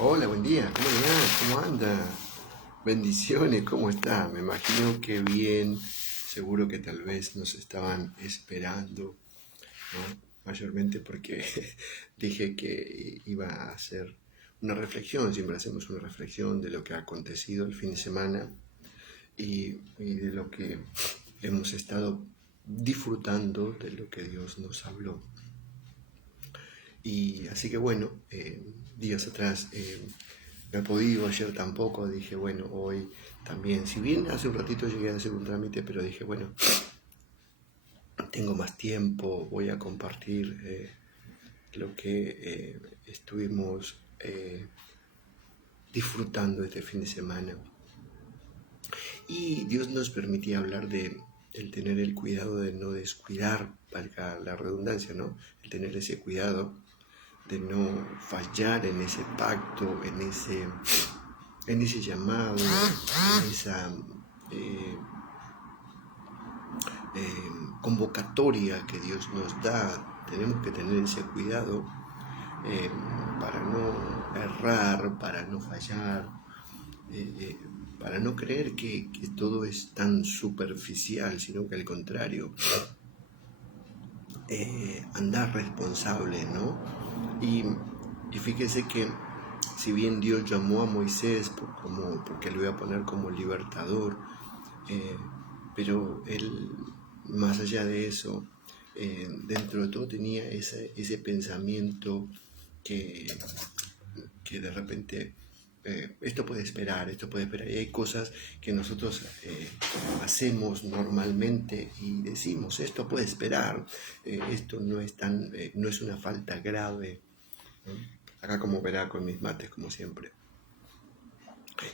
Hola, buen día, ¿cómo le va? ¿Cómo anda? Bendiciones, ¿cómo está? Me imagino que bien, seguro que tal vez nos estaban esperando, ¿no? Mayormente porque dije que iba a hacer una reflexión, siempre hacemos una reflexión de lo que ha acontecido el fin de semana y de lo que hemos estado disfrutando de lo que Dios nos habló. Y así que bueno, días atrás no he podido, ayer tampoco, dije bueno, hoy también, si bien hace un ratito llegué a hacer un trámite, pero dije bueno, tengo más tiempo, voy a compartir lo que estuvimos disfrutando este fin de semana. Y Dios nos permitía hablar de el tener el cuidado de no descuidar, valga la redundancia, ¿no? El tener ese cuidado de no fallar en ese pacto, en ese llamado, en esa eh, convocatoria que Dios nos da. Tenemos que tener ese cuidado eh, para no errar, para no fallar, eh, eh, para no creer que todo es tan superficial, sino que al contrario, andar responsable, ¿no? Y, y fíjese que si bien Dios llamó a Moisés porque lo iba a poner como libertador, eh, pero él, más allá de eso, dentro de todo tenía ese pensamiento que, que de repente esto puede esperar. Y hay cosas que nosotros hacemos normalmente y decimos, esto puede esperar, esto no es una falta grave. ¿No? Acá como verá con mis mates, como siempre.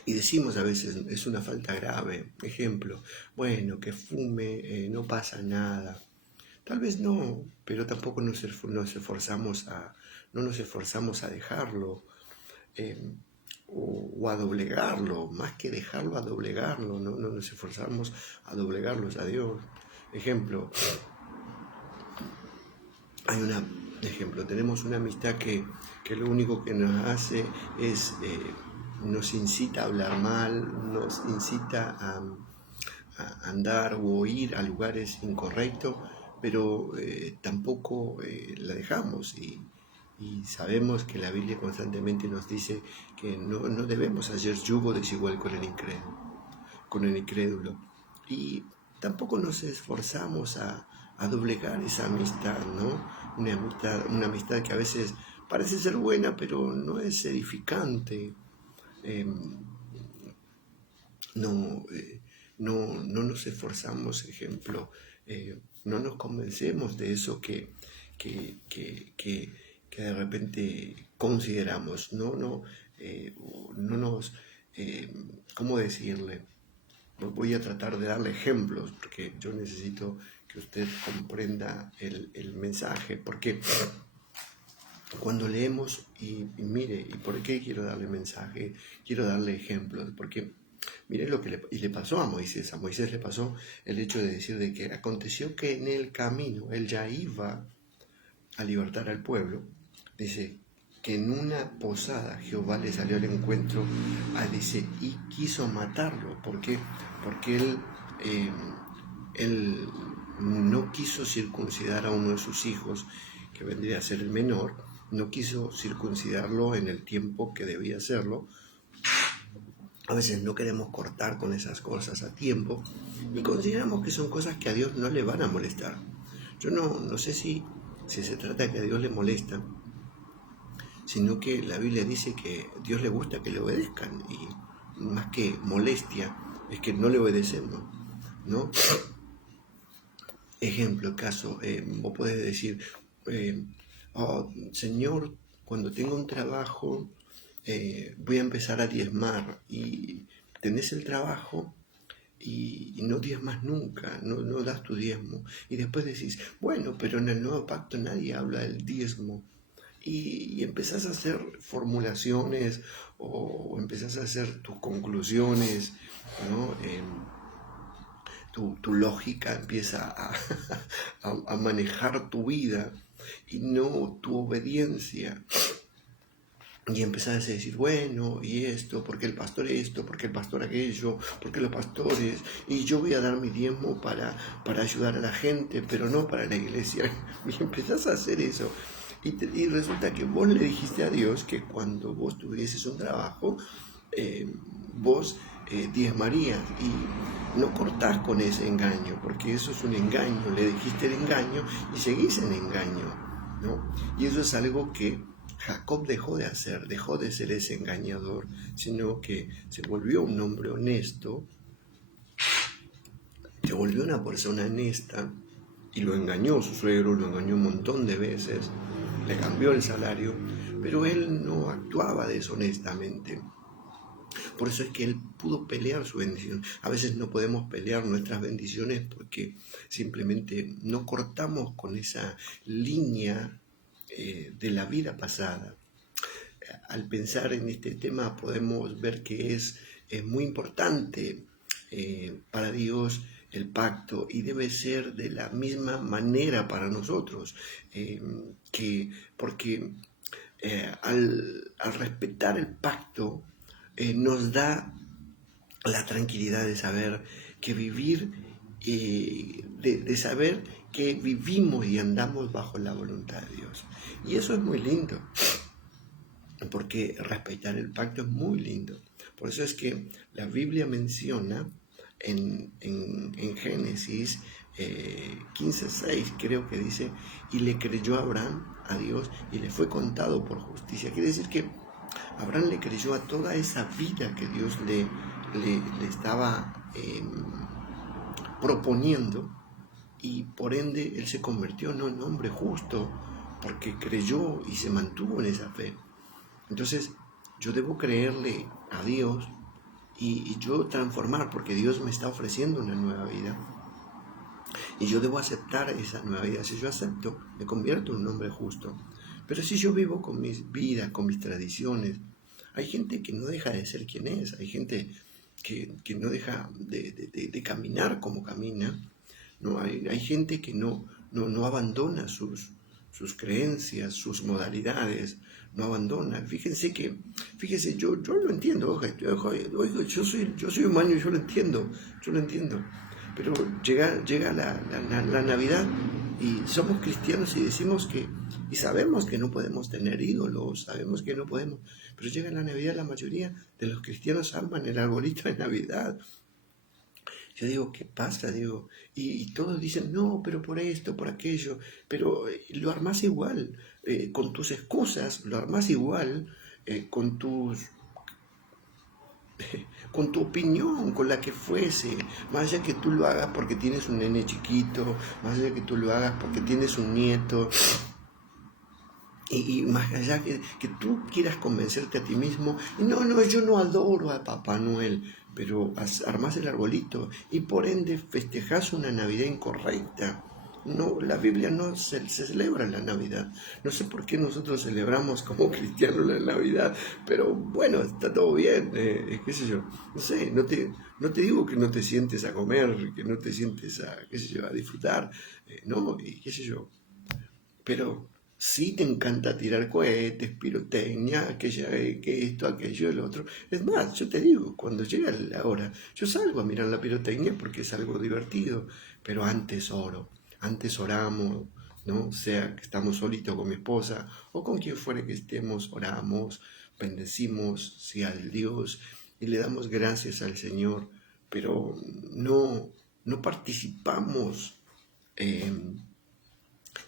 Y decimos a veces, es una falta grave. Ejemplo, bueno, que fume, no pasa nada. Tal vez no, pero tampoco no nos esforzamos a dejarlo. eh, o a doblegarlo, más que dejarlo a doblegarlo, no nos esforzamos a doblegarlos a Dios. Ejemplo, hay una ejemplo, tenemos una amistad que lo único que nos hace es nos incita a hablar mal, nos incita a andar o ir a lugares incorrectos, pero tampoco la dejamos y sabemos que la Biblia constantemente nos dice que no debemos hacer yugo desigual con el incrédulo. Y tampoco nos esforzamos a doblegar esa amistad, ¿no? Una amistad que a veces parece ser buena, pero no es edificante. Eh, no, no nos esforzamos, ejemplo, no nos convencemos de eso que de repente consideramos, no nos, ¿cómo decirle? Voy a tratar de darle ejemplos, porque yo necesito que usted comprenda el mensaje, porque cuando leemos y mire, ¿y por qué quiero darle mensaje? Quiero darle ejemplos, porque mire lo que le pasó a Moisés le pasó el hecho de decir de que aconteció que en el camino él ya iba a libertar al pueblo, dice que en una posada Jehová le salió al encuentro, dice, y quiso matarlo. ¿Por qué? Porque eh, él no quiso circuncidar a uno de sus hijos, que vendría a ser el menor, no quiso circuncidarlo en el tiempo que debía hacerlo. A veces no queremos cortar con esas cosas a tiempo y consideramos que son cosas que a Dios no le van a molestar. Yo no sé si se trata de que a Dios le molesta, sino que la Biblia dice que a Dios le gusta que le obedezcan y más que molestia es que no le obedecemos, ¿no? Ejemplo, caso, vos podés decir, oh, Señor, cuando tenga un trabajo voy a empezar a diezmar y tenés el trabajo y no diezmas nunca, no das tu diezmo. Y después decís, bueno, pero en el nuevo pacto nadie habla del diezmo. Y empezás a hacer formulaciones o empezás a hacer tus conclusiones, ¿no? Tu lógica empieza a manejar tu vida y no tu obediencia. Y empezás a decir, bueno, y esto, porque el pastor esto, porque el pastor aquello, porque los pastores, y yo voy a dar mi diezmo para ayudar a la gente, pero no para la iglesia. Y empezás a hacer eso. Y resulta que vos le dijiste a Dios que cuando vos tuvieses un trabajo, vos diezmarías, y no cortás con ese engaño, porque eso es un engaño. Le dijiste el engaño y seguís en engaño, ¿no? Y eso es algo que Jacob dejó de hacer, dejó de ser ese engañador, sino que se volvió un hombre honesto, se volvió una persona honesta, y lo engañó su suegro, lo engañó un montón de veces, le cambió el salario, pero él no actuaba deshonestamente. Por eso es que él pudo pelear su bendición. A veces no podemos pelear nuestras bendiciones porque simplemente no cortamos con esa línea de la vida pasada. Al pensar en este tema podemos ver que es muy importante para Dios el pacto, y debe ser de la misma manera para nosotros, porque al respetar el pacto nos da la tranquilidad de saber que vivir, de saber que vivimos y andamos bajo la voluntad de Dios. Y eso es muy lindo, porque respetar el pacto es muy lindo. Por eso es que la Biblia menciona en Génesis 15:6, creo que dice, y le creyó Abraham a Dios y le fue contado por justicia. Quiere decir que Abraham le creyó a toda esa vida que Dios le estaba proponiendo, y por ende él se convirtió en un hombre justo porque creyó y se mantuvo en esa fe. Entonces yo debo creerle a Dios y yo transformar, porque Dios me está ofreciendo una nueva vida y yo debo aceptar esa nueva vida. Si yo acepto, me convierto en un hombre justo. Pero si yo vivo con mis vidas, con mis tradiciones, hay gente que no deja de ser quien es, hay gente que no deja de caminar como camina, ¿no? Hay gente que no abandona sus creencias, sus modalidades, no abandona. Fíjese, yo lo entiendo, ojo, yo soy humano y yo lo entiendo. Pero llega la Navidad y somos cristianos y decimos y sabemos que no podemos tener ídolos, sabemos que no podemos, pero llega la Navidad, la mayoría de los cristianos arman el arbolito de Navidad. Yo digo, ¿qué pasa? Y todos dicen, no, pero por esto, por aquello, pero lo armás igual, con tus excusas, lo armás igual, con tu opinión, con la que fuese, más allá que tú lo hagas porque tienes un nene chiquito, más allá que tú lo hagas porque tienes un nieto, y más allá que tú quieras convencerte a ti mismo, no, yo no adoro a Papá Noel, pero armás el arbolito y por ende festejás una Navidad incorrecta. No, la Biblia no se celebra la Navidad. No sé por qué nosotros celebramos como cristianos la Navidad, pero bueno, está todo bien, qué sé yo. No sé, no te digo que no te sientes a comer, que no te sientes qué sé yo, a disfrutar, no, y qué sé yo. Pero sí te encanta tirar cohetes, pirotecnia, que esto, aquello, el otro. Es más, yo te digo, cuando llega la hora, yo salgo a mirar la pirotecnia porque es algo divertido, pero antes oramos, ¿no? Sea que estamos solitos con mi esposa o con quien fuere que estemos, oramos, bendecimos, sí, al Dios, y le damos gracias al Señor, pero no participamos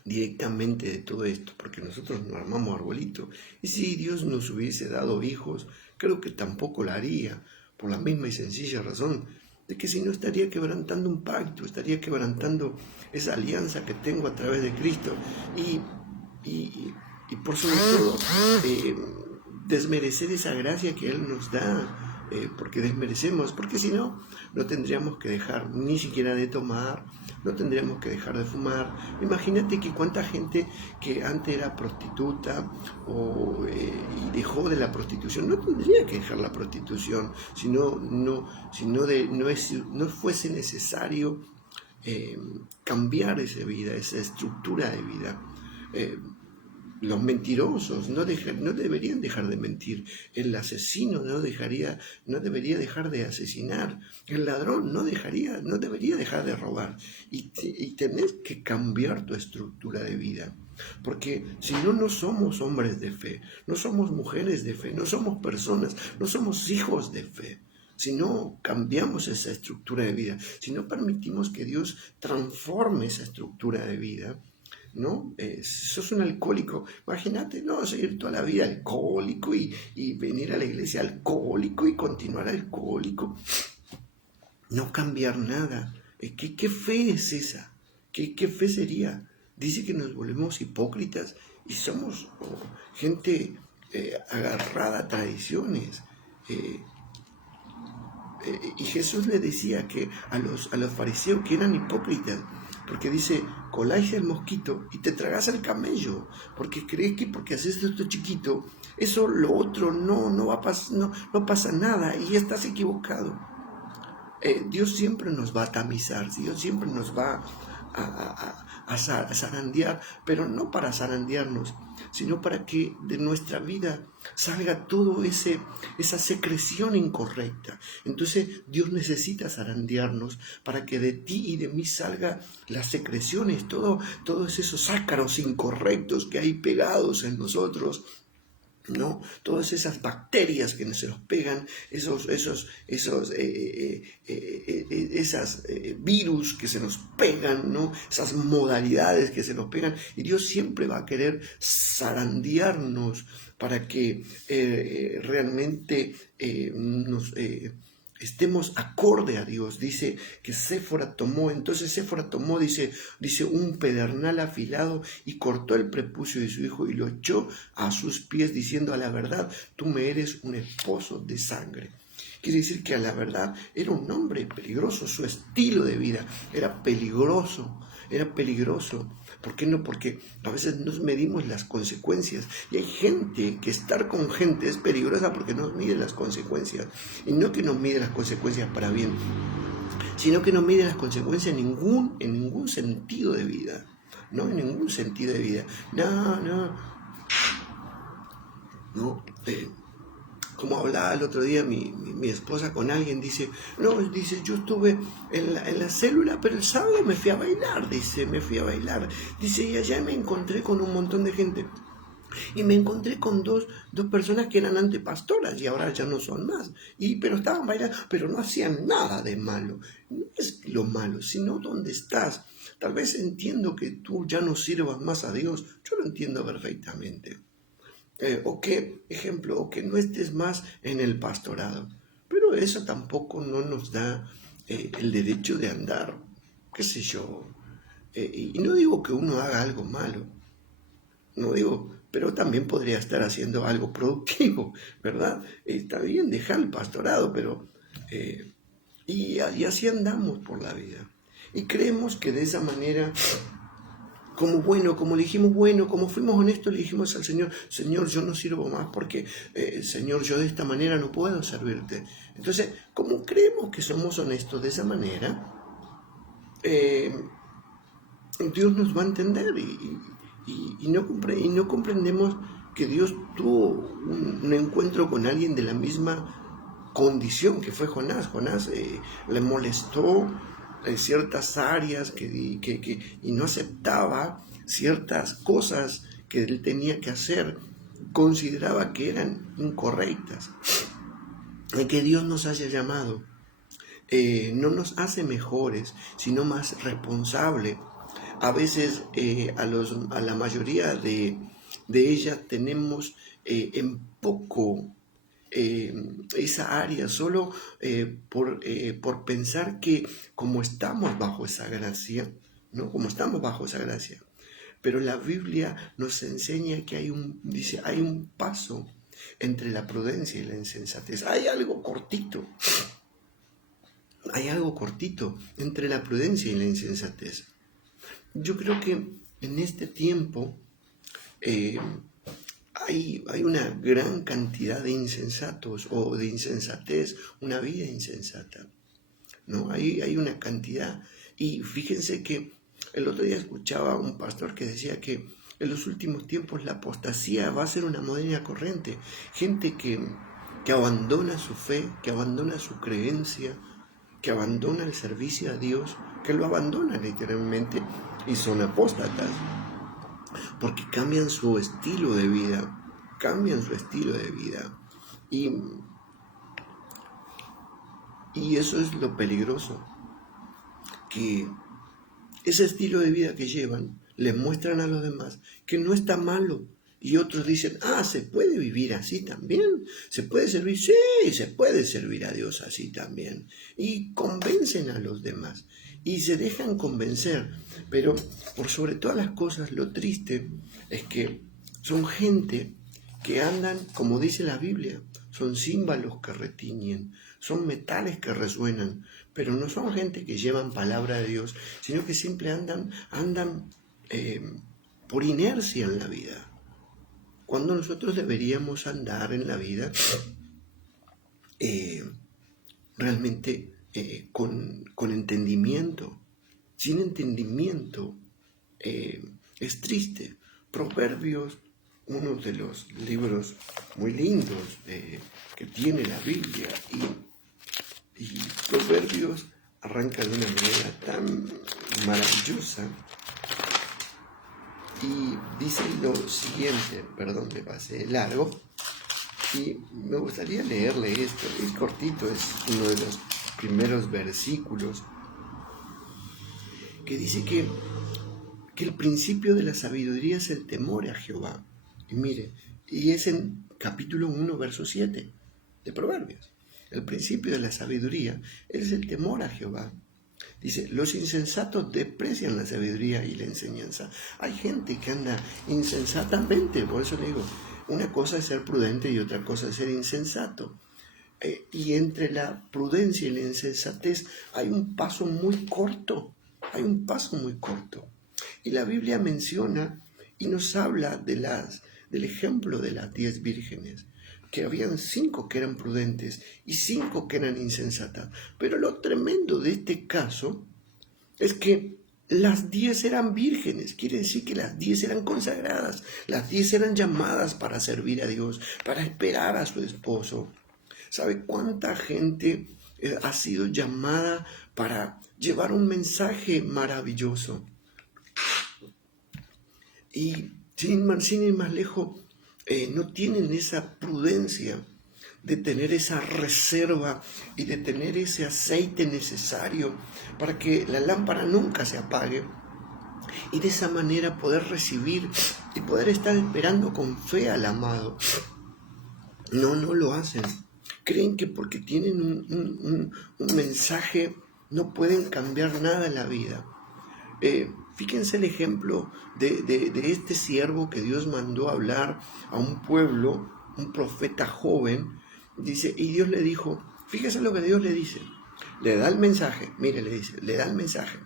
directamente de todo esto, porque nosotros no armamos arbolito. Y si Dios nos hubiese dado hijos, creo que tampoco lo haría, por la misma y sencilla razón de que si no estaría quebrantando un pacto, estaría quebrantando esa alianza que tengo a través de Cristo, y por sobre todo desmerecer esa gracia que Él nos da, porque desmerecemos, porque si no, no tendríamos que dejar ni siquiera de tomar, no tendríamos que dejar de fumar. Imagínate que cuánta gente que antes era prostituta y dejó de la prostitución, no tendría que dejar la prostitución si no fuese necesario cambiar esa vida, esa estructura de vida. Los mentirosos no deberían dejar de mentir. El asesino no debería dejar de asesinar. El ladrón no debería dejar de robar. Y tenés que cambiar tu estructura de vida. Porque si no, no somos hombres de fe, no somos mujeres de fe, no somos personas, no somos hijos de fe. Si no cambiamos esa estructura de vida, si no permitimos que Dios transforme esa estructura de vida, ¿no? Si sos un alcohólico, imagínate, no, seguir toda la vida alcohólico y venir a la iglesia alcohólico y continuar alcohólico, no cambiar nada. ¿Qué fe es esa? ¿Qué fe sería? Dice que nos volvemos hipócritas y somos gente agarrada a tradiciones. Y Jesús le decía que a los fariseos que eran hipócritas, porque dice, coláis el mosquito y te tragas el camello, porque crees que porque haces esto chiquito, eso lo otro no pasa nada y ya estás equivocado. Dios siempre nos va a tamizar, Dios siempre nos va a zarandear, pero no para zarandearnos, sino para que de nuestra vida salga todo esa secreción incorrecta. Entonces Dios necesita zarandearnos para que de ti y de mí salga las secreciones, todos esos ácaros incorrectos que hay pegados en nosotros, ¿no? Todas esas bacterias que se nos pegan, esos virus que se nos pegan, ¿no? Esas modalidades que se nos pegan, y Dios siempre va a querer zarandearnos para que realmente nos estemos acorde a Dios. Dice que Séfora tomó, dice un pedernal afilado y cortó el prepucio de su hijo y lo echó a sus pies diciendo, a la verdad, tú me eres un esposo de sangre. Quiere decir que a la verdad era un hombre peligroso, su estilo de vida era peligroso. ¿Por qué no? Porque a veces nos medimos las consecuencias y hay gente que estar con gente es peligrosa porque no mide las consecuencias, y no que nos mide las consecuencias para bien, sino que no mide las consecuencias en ningún sentido de vida, no en ningún sentido de vida. Como hablaba el otro día mi esposa con alguien, dice, yo estuve en la célula, pero el sábado me fui a bailar, dice, y allá me encontré con un montón de gente, y me encontré con dos personas que eran antepastoras, y ahora ya no son más, pero estaban bailando, pero no hacían nada de malo. No es lo malo, sino dónde estás. Tal vez entiendo que tú ya no sirvas más a Dios, yo lo entiendo perfectamente. O que no estés más en el pastorado. Pero eso tampoco no nos da el derecho de andar, qué sé yo. Y no digo que uno haga algo malo, no digo, pero también podría estar haciendo algo productivo, ¿verdad? Está bien dejar el pastorado, pero... y así andamos por la vida. Y creemos que de esa manera... como le dijimos, como fuimos honestos, le dijimos al Señor, Señor, yo no sirvo más porque, Señor, yo de esta manera no puedo servirte. Entonces, como creemos que somos honestos de esa manera, Dios nos va a entender y no comprendemos que Dios tuvo un encuentro con alguien de la misma condición que fue Jonás. Jonás le molestó ciertas áreas y no aceptaba ciertas cosas que él tenía que hacer, consideraba que eran incorrectas. Que Dios nos haya llamado no nos hace mejores, sino más responsables. A veces a la mayoría de ellas tenemos en poco esa área, solo por pensar que como estamos bajo esa gracia, ¿no? Como estamos bajo esa gracia. Pero la Biblia nos enseña que hay un paso entre la prudencia y la insensatez. Hay algo cortito entre la prudencia y la insensatez. Yo creo que en este tiempo hay una gran cantidad de insensatos o de insensatez, una vida insensata, ¿no? Hay una cantidad. Y fíjense que el otro día escuchaba a un pastor que decía que en los últimos tiempos la apostasía va a ser una modernidad corriente. Gente que abandona su fe, que abandona su creencia, que abandona el servicio a Dios, que lo abandona literalmente y son apóstatas, porque cambian su estilo de vida, y eso es lo peligroso, que ese estilo de vida que llevan les muestran a los demás que no está malo. Y otros dicen, se puede vivir así también, se puede servir, sí, se puede servir a Dios así también. Y convencen a los demás y se dejan convencer. Pero por sobre todas las cosas, lo triste es que son gente que andan, como dice la Biblia, son címbalos que retiñen, son metales que resuenan, pero no son gente que llevan palabra de Dios, sino que siempre andan por inercia en la vida. Cuando nosotros deberíamos andar en la vida realmente con entendimiento. Sin entendimiento es triste. Proverbios, uno de los libros muy lindos que tiene la Biblia, y Proverbios arranca de una manera tan maravillosa y dice lo siguiente, perdón, me pasé largo, y me gustaría leerle esto, es cortito, es uno de los primeros versículos, que dice que el principio de la sabiduría es el temor a Jehová. Y mire, y es en capítulo 1, verso 7 de Proverbios. El principio de la sabiduría es el temor a Jehová. Dice, los insensatos desprecian la sabiduría y la enseñanza. Hay gente que anda insensatamente, por eso le digo, una cosa es ser prudente y otra cosa es ser insensato. Y entre la prudencia y la insensatez hay un paso muy corto, Y la Biblia menciona y nos habla del ejemplo de las 10 vírgenes, que habían 5 que eran prudentes y 5 que eran insensatas. Pero lo tremendo de este caso es que las 10 eran vírgenes, quiere decir que las 10 eran consagradas, las 10 eran llamadas para servir a Dios, para esperar a su esposo. ¿Sabe cuánta gente ha sido llamada para llevar un mensaje maravilloso? Y sin ir más lejos, no tienen esa prudencia de tener esa reserva y de tener ese aceite necesario para que la lámpara nunca se apague, y de esa manera poder recibir y poder estar esperando con fe al amado. No lo hacen. Creen que porque tienen un mensaje no pueden cambiar nada en la vida. Fíjense el ejemplo de este siervo que Dios mandó a hablar a un pueblo, un profeta joven. Dice, y Dios le dijo, fíjese lo que Dios le dice, le da el mensaje, le da el mensaje,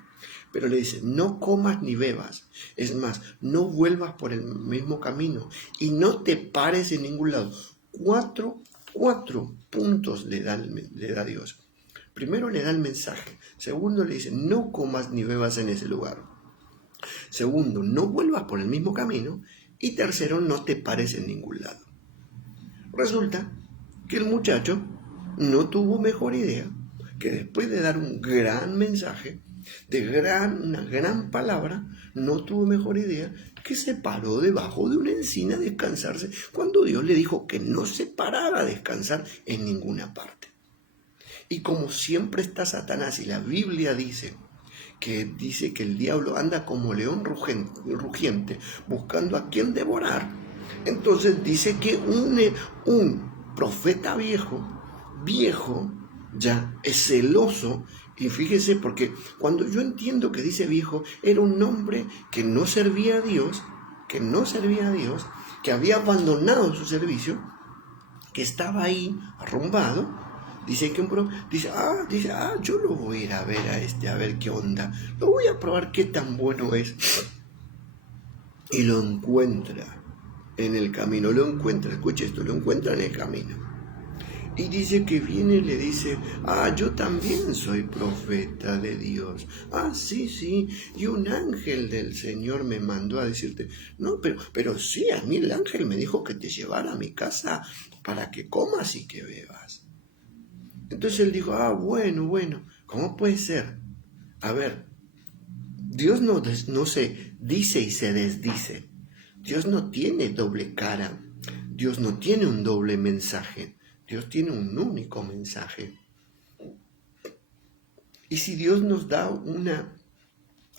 pero le dice, no comas ni bebas, es más, no vuelvas por el mismo camino y no te pares en ningún lado. Cuatro puntos le da Dios. Primero le da el mensaje, segundo le dice, no comas ni bebas en ese lugar. Segundo, no vuelvas por el mismo camino, y tercero, no te pares en ningún lado. Resulta que el muchacho no tuvo mejor idea que después de dar un gran mensaje, una gran palabra, no tuvo mejor idea que se paró debajo de una encina a descansarse, cuando Dios le dijo que no se parara a descansar en ninguna parte. Y como siempre está Satanás, y la Biblia dice que el diablo anda como león rugiente buscando a quien devorar, entonces dice que un profeta viejo ya es celoso. Y fíjese, porque cuando yo entiendo que dice viejo, era un hombre que no servía a Dios, que había abandonado su servicio, que estaba ahí arrumbado. Dice que yo lo voy a ir a ver a ver qué onda, lo voy a probar qué tan bueno es. Y lo encuentra en el camino, escuche esto, lo encuentra en el camino. Y dice que viene y le dice, yo también soy profeta de Dios. Sí, sí, y un ángel del Señor me mandó a decirte, no, pero sí, a mí el ángel me dijo que te llevara a mi casa para que comas y que bebas. Entonces él dijo, bueno, ¿cómo puede ser? A ver, Dios no se dice y se desdice. Dios no tiene doble cara. Dios no tiene un doble mensaje. Dios tiene un único mensaje. Y si Dios nos da una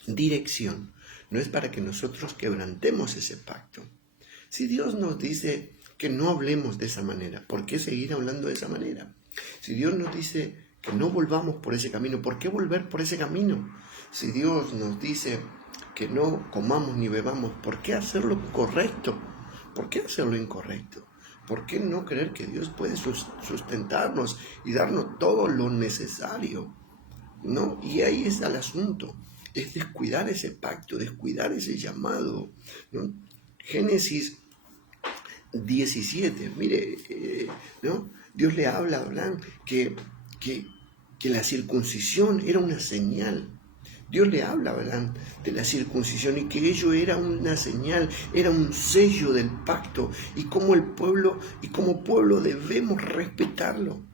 dirección, no es para que nosotros quebrantemos ese pacto. Si Dios nos dice que no hablemos de esa manera, ¿por qué seguir hablando de esa manera? Si Dios nos dice que no volvamos por ese camino, ¿por qué volver por ese camino? Si Dios nos dice que no comamos ni bebamos, ¿por qué hacerlo correcto? ¿Por qué hacerlo incorrecto? ¿Por qué no creer que Dios puede sustentarnos y darnos todo lo necesario? ¿No? Y ahí está el asunto. Es descuidar ese pacto, descuidar ese llamado, ¿no? Génesis 17, mire, ¿no? Dios le habla a Abraham que la circuncisión era una señal. Dios le habla a Abraham de la circuncisión y que ello era una señal, era un sello del pacto y como pueblo debemos respetarlo.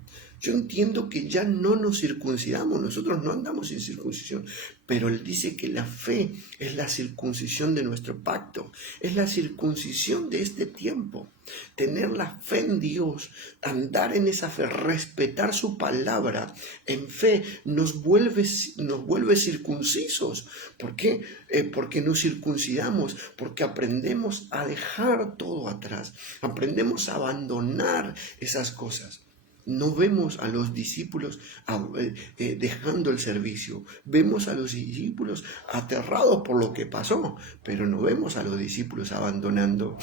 Yo entiendo que ya no nos circuncidamos, nosotros no andamos sin circuncisión, pero Él dice que la fe es la circuncisión de nuestro pacto, es la circuncisión de este tiempo. Tener la fe en Dios, andar en esa fe, respetar su palabra en fe, nos vuelve circuncisos. ¿Por qué? Porque nos circuncidamos, porque aprendemos a dejar todo atrás, aprendemos a abandonar esas cosas. No vemos a los discípulos dejando el servicio, vemos a los discípulos aterrados por lo que pasó, pero no vemos a los discípulos abandonando.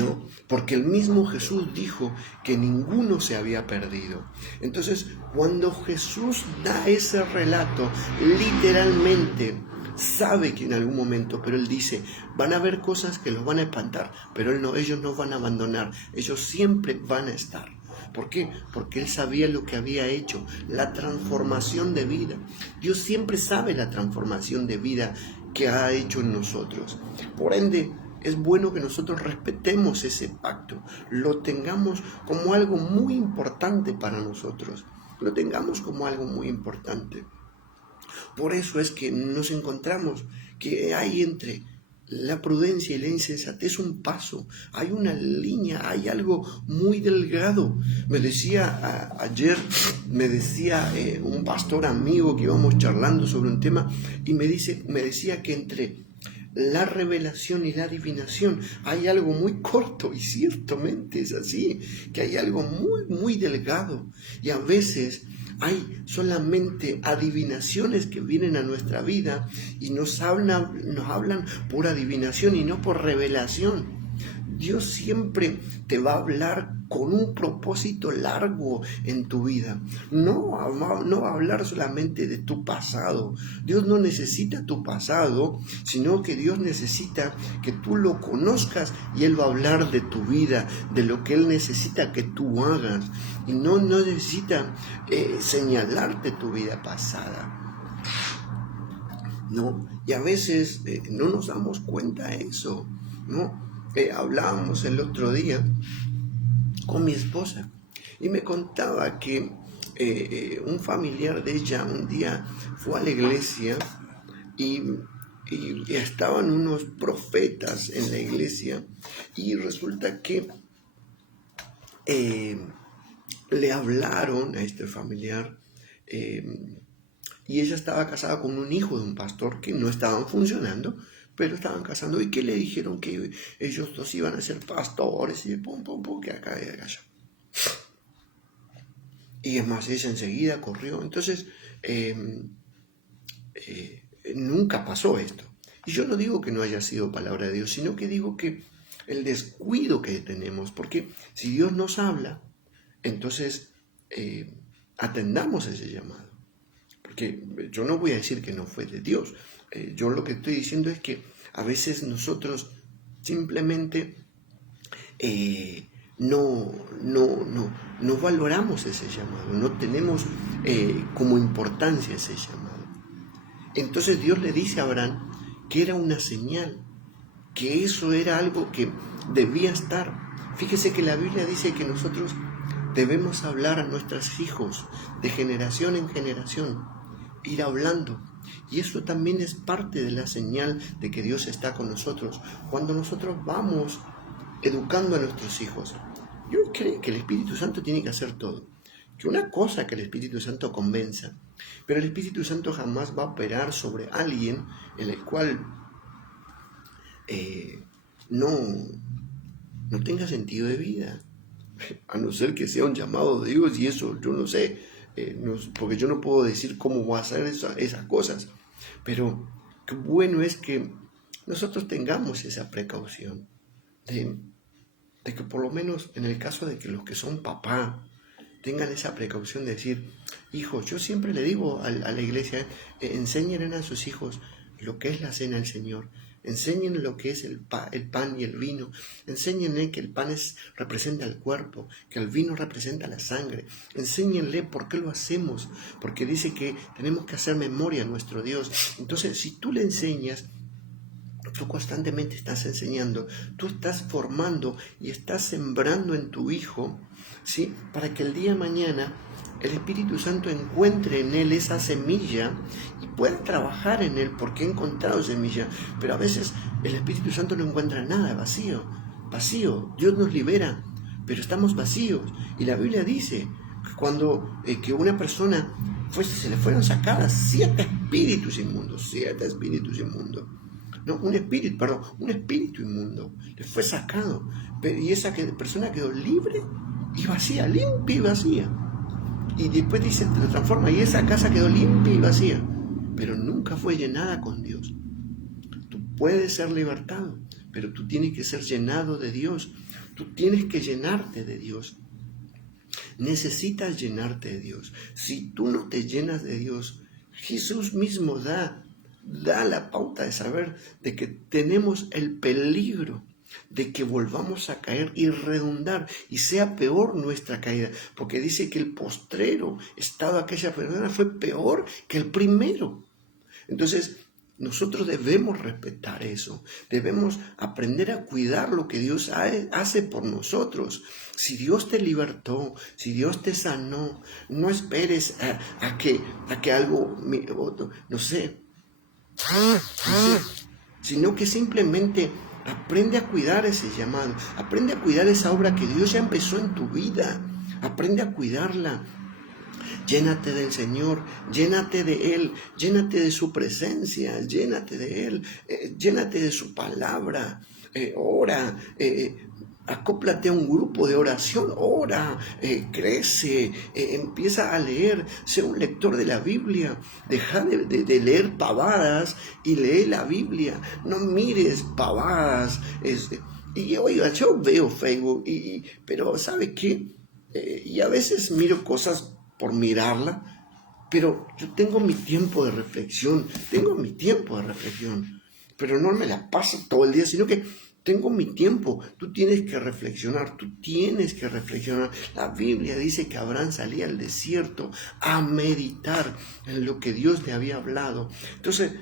No, porque el mismo Jesús dijo que ninguno se había perdido. Entonces, cuando Jesús da ese relato, literalmente sabe que en algún momento, pero Él dice, van a haber cosas que los van a espantar, pero ellos no van a abandonar, ellos siempre van a estar. ¿Por qué? Porque Él sabía lo que había hecho, la transformación de vida. Dios siempre sabe la transformación de vida que ha hecho en nosotros. Por ende, es bueno que nosotros respetemos ese pacto, lo tengamos como algo muy importante para nosotros, lo tengamos como algo muy importante. Por eso es que nos encontramos que hay entre la prudencia y la insensatez un paso, hay una línea, hay algo muy delgado. Me decía ayer, un pastor amigo que íbamos charlando sobre un tema y me decía que entre la revelación y la adivinación hay algo muy corto, y ciertamente es así, que hay algo muy, muy delgado, y a veces hay solamente adivinaciones que vienen a nuestra vida y nos hablan por adivinación y no por revelación. Dios siempre te va a hablar con un propósito largo en tu vida. No va a hablar solamente de tu pasado. Dios no necesita tu pasado, sino que Dios necesita que tú lo conozcas y Él va a hablar de tu vida, de lo que Él necesita que tú hagas. Y no necesita señalarte tu vida pasada. ¿No? Y a veces no nos damos cuenta de eso, ¿no? Hablábamos el otro día con mi esposa y me contaba que un familiar de ella un día fue a la iglesia y estaban unos profetas en la iglesia y resulta que le hablaron a este familiar y ella estaba casada con un hijo de un pastor que no estaban funcionando, pero estaban casando y que le dijeron que ellos dos iban a ser pastores y pum, que acá y allá. Y es más, ella enseguida corrió. Entonces, nunca pasó esto. Y yo no digo que no haya sido palabra de Dios, sino que digo que el descuido que tenemos, porque si Dios nos habla, entonces atendamos ese llamado. Porque yo no voy a decir que no fue de Dios. Yo lo que estoy diciendo es que a veces nosotros simplemente no valoramos ese llamado, no tenemos como importancia ese llamado. Entonces Dios le dice a Abraham que era una señal, que eso era algo que debía estar. Fíjese que la Biblia dice que nosotros debemos hablar a nuestros hijos de generación en generación, ir hablando. Y eso también es parte de la señal de que Dios está con nosotros. Cuando nosotros vamos educando a nuestros hijos, yo creo que el Espíritu Santo tiene que hacer todo. Que una cosa que el Espíritu Santo convenza, pero el Espíritu Santo jamás va a operar sobre alguien en el cual no tenga sentido de vida, a no ser que sea un llamado de Dios, y eso yo no sé, porque yo no puedo decir cómo va a hacer esas cosas, pero qué bueno es que nosotros tengamos esa precaución de que por lo menos en el caso de que los que son papá tengan esa precaución de decir, hijos, yo siempre le digo a la iglesia, enseñen a sus hijos lo que es la cena del Señor, enséñenle lo que es el pan y el vino, enséñenle que el pan representa el cuerpo, que el vino representa la sangre, enséñenle por qué lo hacemos, porque dice que tenemos que hacer memoria a nuestro Dios. Entonces, si tú le enseñas, tú constantemente estás enseñando, tú estás formando y estás sembrando en tu hijo, ¿sí? Para que el día de mañana el Espíritu Santo encuentre en él esa semilla y pueda trabajar en él, porque ha encontrado semilla. Pero a veces el Espíritu Santo no encuentra nada, vacío. Dios nos libera, pero estamos vacíos. Y la Biblia dice que cuando que una persona se le fueron sacadas 7 espíritus inmundos. No, un espíritu inmundo le fue sacado, y esa persona quedó libre y vacía, limpia y vacía. Y después dice, lo transforma, y esa casa quedó limpia y vacía, pero nunca fue llenada con Dios. Tú puedes ser libertado, pero tú tienes que ser llenado de Dios. Tú tienes que llenarte de Dios. Necesitas llenarte de Dios. Si tú no te llenas de Dios, Jesús mismo da la pauta de saber de que tenemos el peligro de que volvamos a caer y redundar y sea peor nuestra caída, porque dice que el postrero estado de aquella persona fue peor que el primero. Entonces nosotros debemos respetar eso, debemos aprender a cuidar lo que Dios hace por nosotros. Si Dios te libertó, si Dios te sanó, no esperes a que algo, no sé, sino que simplemente aprende a cuidar ese llamado, aprende a cuidar esa obra que Dios ya empezó en tu vida, aprende a cuidarla. Llénate del Señor, llénate de Él, llénate de su presencia, llénate de Él, llénate de su palabra, ora, acóplate a un grupo de oración, ora, crece, empieza a leer, sé un lector de la Biblia, deja de leer pavadas y lee la Biblia, no mires pavadas. Y oiga, yo veo Facebook, pero ¿sabe qué? Y a veces miro cosas por mirarla, pero yo tengo mi tiempo de reflexión, pero no me la paso todo el día, sino que tengo mi tiempo. Tú tienes que reflexionar. La Biblia dice que Abraham salía al desierto a meditar en lo que Dios le había hablado. Entonces,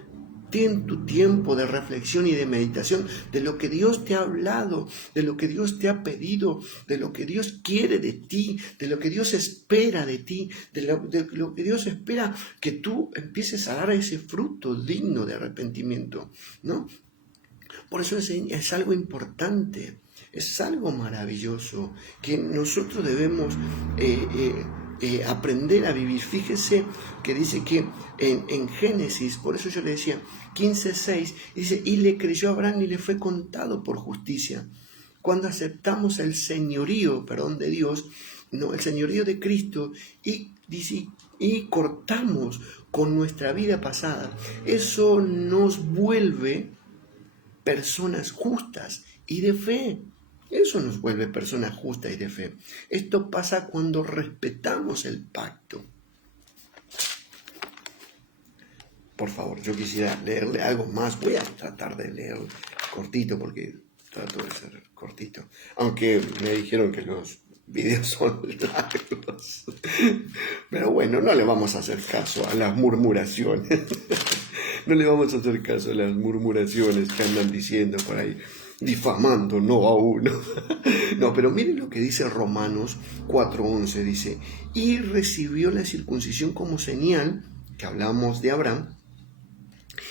ten tu tiempo de reflexión y de meditación de lo que Dios te ha hablado, de lo que Dios te ha pedido, de lo que Dios quiere de ti, de lo que Dios espera de ti, de lo que Dios espera que tú empieces a dar ese fruto digno de arrepentimiento, ¿no? Por eso es algo importante, es algo maravilloso que nosotros debemos aprender a vivir. Fíjese que dice que en Génesis, por eso yo le decía 15:6, dice, y le creyó a Abraham y le fue contado por justicia. Cuando aceptamos el señorío, de Dios, no, el señorío de Cristo, y cortamos con nuestra vida pasada, eso nos vuelve personas justas y de fe. Eso nos vuelve personas justas y de fe. Esto pasa cuando respetamos el pacto. Por favor, yo quisiera leerle algo más. Voy a tratar de leer cortito porque trato de ser cortito. Aunque me dijeron que los videos son largos. Pero bueno, no le vamos a hacer caso a las murmuraciones. No le vamos a hacer caso a las murmuraciones que andan diciendo por ahí, difamando no a uno. No, pero miren lo que dice Romanos 4:11. Dice, y recibió la circuncisión como señal, que hablamos de Abraham,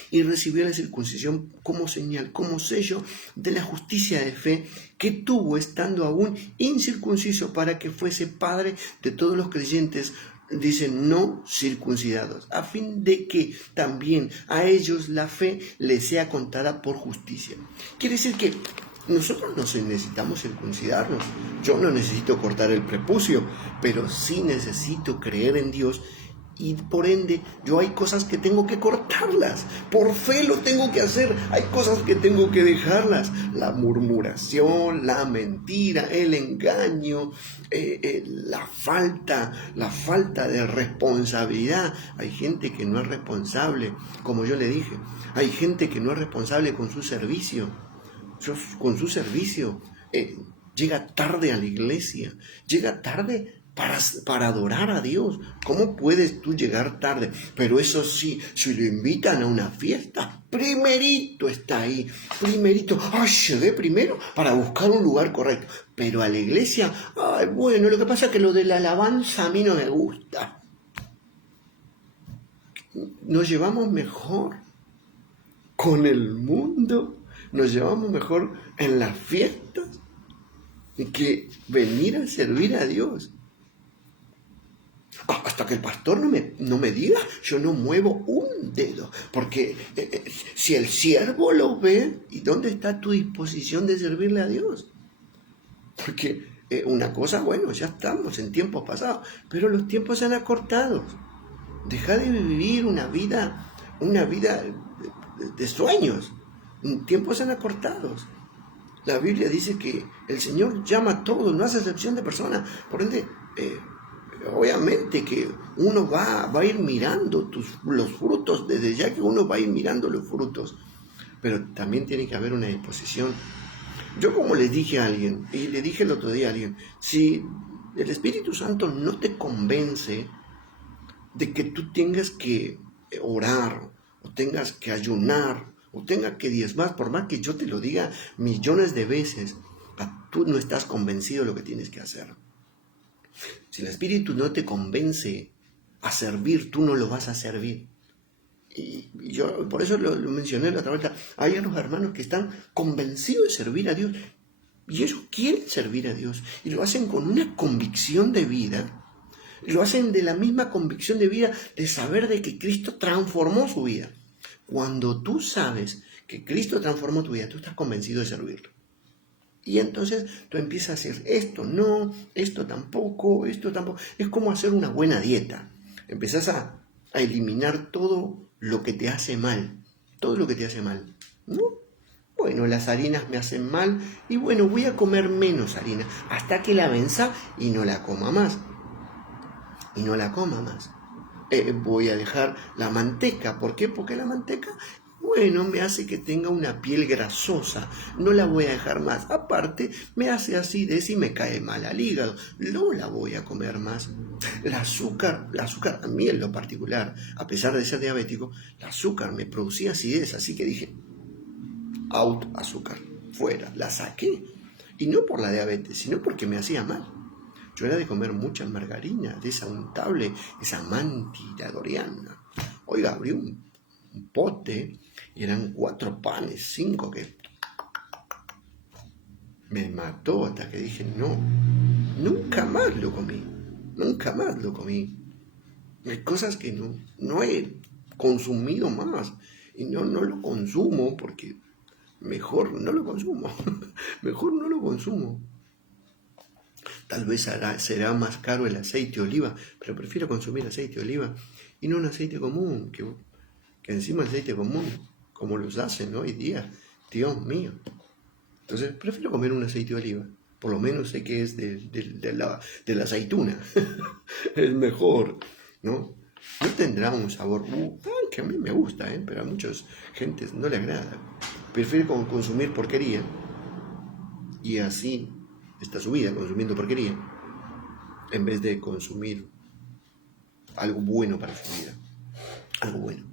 y recibió la circuncisión como señal, como sello de la justicia de fe que tuvo estando aún incircunciso, para que fuese padre de todos los creyentes, dicen, no circuncidados, a fin de que también a ellos la fe les sea contada por justicia. Quiere decir que nosotros no necesitamos circuncidarnos. Yo no necesito cortar el prepucio, pero sí necesito creer en Dios. Y por ende, yo hay cosas que tengo que cortarlas. Por fe lo tengo que hacer. Hay cosas que tengo que dejarlas. La murmuración, la mentira, el engaño, la falta de responsabilidad. Hay gente que no es responsable, como yo le dije. Hay gente que no es responsable con su servicio. Llega tarde a la iglesia. Llega tarde para adorar a Dios. ¿Cómo puedes tú llegar tarde? Pero eso sí, si lo invitan a una fiesta, primerito está ahí, primerito, llegué primero para buscar un lugar correcto. Pero a la iglesia, bueno, lo que pasa es que lo de la alabanza a mí no me gusta. Nos llevamos mejor con el mundo, nos llevamos mejor en las fiestas que venir a servir a Dios. Hasta que el pastor no me diga, yo no muevo un dedo. Porque si el siervo lo ve, ¿y dónde está tu disposición de servirle a Dios? Porque una cosa, bueno, ya estamos en tiempos pasados, pero los tiempos se han acortado. Deja de vivir una vida de sueños. Tiempos se han acortado. La Biblia dice que el Señor llama a todos, no hace excepción de personas. Por ende, obviamente que uno va a ir mirando los frutos, desde ya que uno va a ir mirando los frutos, pero también tiene que haber una disposición. Yo, como les dije a alguien, y le dije el otro día a alguien, si el Espíritu Santo no te convence de que tú tengas que orar, o tengas que ayunar, o tengas que diezmar, por más que yo te lo diga millones de veces, tú no estás convencido de lo que tienes que hacer. Si el Espíritu no te convence a servir, tú no lo vas a servir. Y yo por eso lo mencioné la otra vez. Hay unos hermanos que están convencidos de servir a Dios. Y ellos quieren servir a Dios. Y lo hacen con una convicción de vida. Lo hacen de la misma convicción de vida de saber de que Cristo transformó su vida. Cuando tú sabes que Cristo transformó tu vida, tú estás convencido de servirlo. Y entonces tú empiezas a hacer esto no, esto tampoco. Es como hacer una buena dieta. Empezás a eliminar todo lo que te hace mal. Todo lo que te hace mal. ¿No? Bueno, las harinas me hacen mal y bueno, voy a comer menos harina hasta que la venza y no la coma más. Voy a dejar la manteca. ¿Por qué? Porque la manteca, bueno, me hace que tenga una piel grasosa, no la voy a dejar más. Aparte, me hace acidez y me cae mal al hígado, no la voy a comer más. El azúcar, a mí en lo particular, a pesar de ser diabético, el azúcar me producía acidez, así que dije, out azúcar, fuera, la saqué. Y no por la diabetes, sino porque me hacía mal. Yo era de comer mucha margarina, de esa untable, esa mantira doriana. Oiga, abrí un pote y eran 4 panes, 5 que me mató hasta que dije, no, nunca más lo comí. Hay cosas que no he consumido más y no lo consumo porque mejor no lo consumo. Tal vez será más caro el aceite de oliva, pero prefiero consumir aceite de oliva y no un aceite común, que encima el aceite común, como los hacen hoy día, Dios mío. Entonces prefiero comer un aceite de oliva, por lo menos sé que es de la aceituna, es mejor, ¿no? No tendrá un sabor que a mí me gusta, pero a muchas gentes no le agrada. Prefiero consumir porquería y así está su vida, consumiendo porquería, en vez de consumir algo bueno para su vida, algo bueno.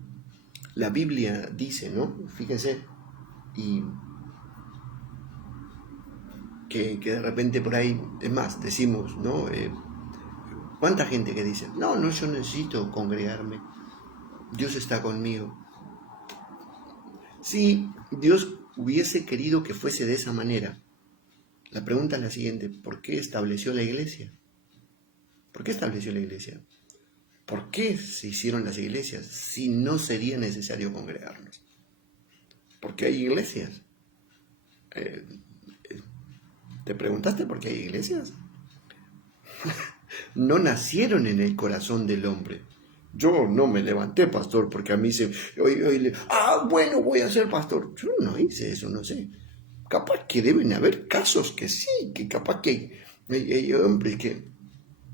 La Biblia dice, ¿no? Fíjense, y que de repente por ahí, es más, decimos, ¿no? ¿Cuánta gente que dice, no, yo necesito congregarme, Dios está conmigo? Si Dios hubiese querido que fuese de esa manera, la pregunta es la siguiente: ¿por qué estableció la iglesia? ¿Por qué estableció la iglesia? ¿Por qué se hicieron las iglesias si no sería necesario congregarnos? ¿Por qué hay iglesias? ¿Te preguntaste por qué hay iglesias? No nacieron en el corazón del hombre. Yo no me levanté pastor porque a mí bueno, voy a ser pastor. Yo no hice eso, no sé. Capaz que deben haber casos que sí, que capaz que hay hombres que...